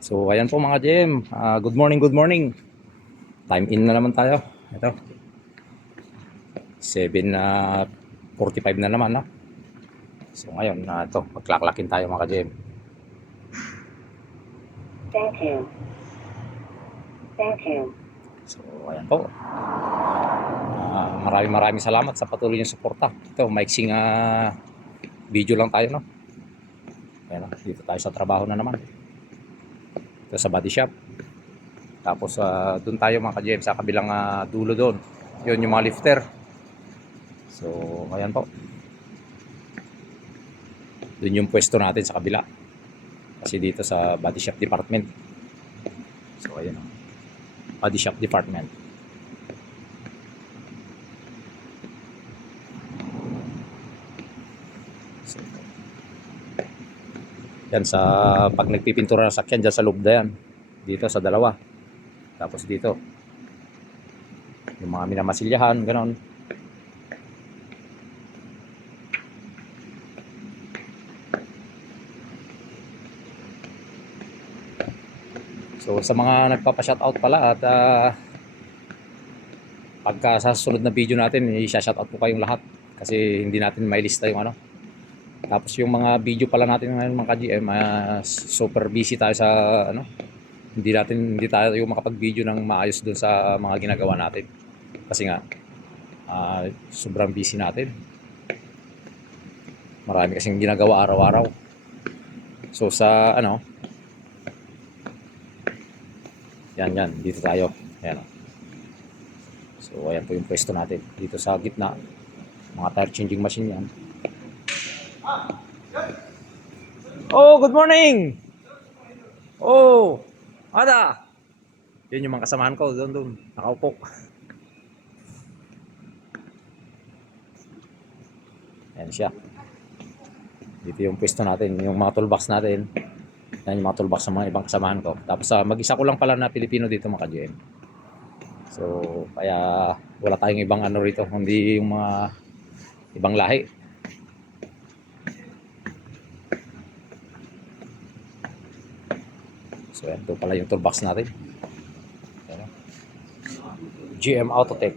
So ayan po mga GM, good morning, good morning. Time in na naman tayo. Ito, 7:45 na naman, no? So ngayon, ito, magklaklakin tayo mga GM. Thank you. Thank you. So ayan po. Maraming salamat sa patuloy niyong suporta. Ito, maiksing video lang tayo, no? Ayan, dito tayo sa trabaho na naman. Ito sa body shop. Tapos doon tayo mga GM sa kabilang dulo doon. Yun yung mga lifter. So ayan po. Doon yung pwesto natin sa kabila. Kasi dito sa body shop department. So ayan o. Body shop department. So, yan sa pag nagpipintura ng sakyan dyan sa loob na yan. Dito sa dalawa. Tapos dito. Yung mga minamasilyahan, ganon. So sa mga nagpapa-shoutout pala at pagka sa susunod na video natin i-shoutout po kayong lahat kasi hindi natin mailista yung ano. Tapos yung mga video pala natin ngayon mga GM, super busy tayo sa ano. Hindi tayo makapag-video ng maayos doon sa mga ginagawa natin. Kasi nga sobrang busy natin. Marami kasing ginagawa araw-araw. So sa ano, yan, dito tayo. Ayan. So ayan po yung pwesto natin. Dito sa gitna, mga tire changing machine yan. Oh, good morning! Oh, ada! Yun yung mga kasamahan ko, doon, nakaupo. Ayan siya. Dito yung pwesto natin, yung mga toolbox natin. Yan yung mga toolbox sa mga ibang kasamahan ko. Tapos mag-isa ko lang pala na Pilipino dito mga GM. So, kaya wala tayong ibang ano rito, hindi yung mga ibang lahi. So, ito pala yung toolbox natin. GM Autotech.